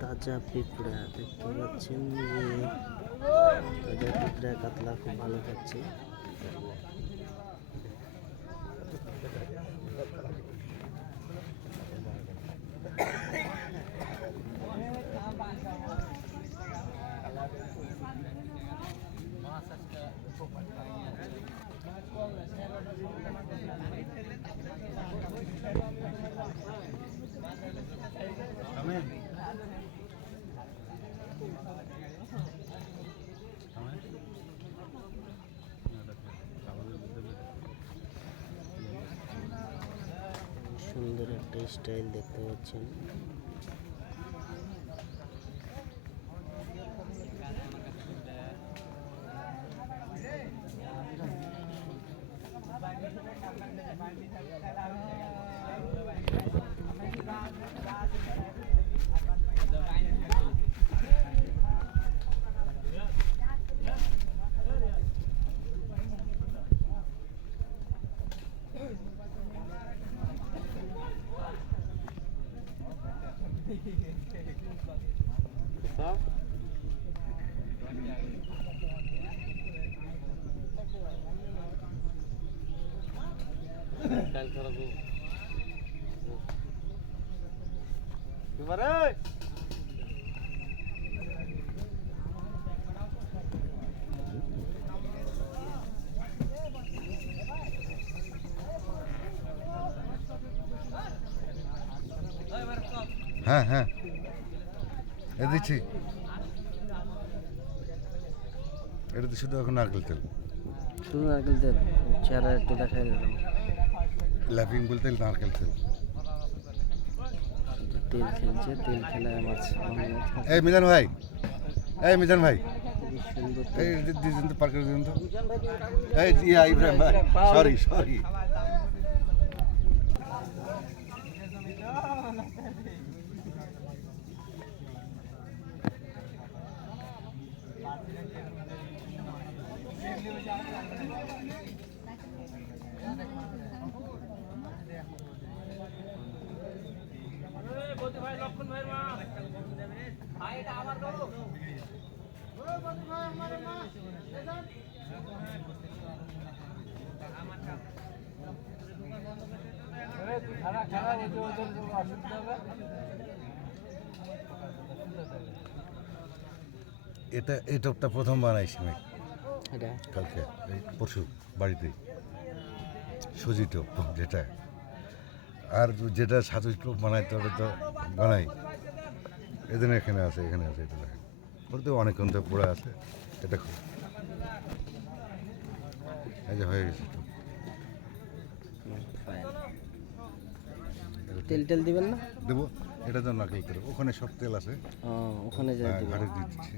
তাজা পিঁপড়া দেখতে পাচ্ছেন যে তাজা পিঁপড়া কাতলা খুব ভালো খাচ্ছে। সুন্দর একটা স্টাইল দেখতে পাচ্ছেন। হ্যাঁ হ্যাঁ এ দিচ্ছি, এটা তো শুধু এখন নারকেল তেল। শুধু নারকেল তেল, চেহারা একটু দেখাই দিলাম। ল্যাপিং বলতে নারকেল তেল। তেল খেলছে, তেল খেলা মাছ। এই মিজান ভাই, এই মিজান ভাই, সুন্দর এই দিন তো পার করে দিন তো। এই ইয়া ইব্রাহিম ভাই, সরি সরি। এটা এই টপটা প্রথম বানাইছি আমি কালকে, এই পরশু বাড়িতে। সুজি টপ যেটা, আর যেটা ছাতু টপ বানাই ওটা তো বানাই। এদিন এখানে আছে, এখানে আছে, এটা দেখেন ওটা তো অনেকক্ষণ তো পড়ে আছে। এটা খুব এই যে হয়ে গেছে টপ। তেল টেল দিবেন না? দেবো, এটা তো নারকেল তেল, ওখানে সব তেল আছে। ওখানে যাই ঘাটে দিচ্ছি।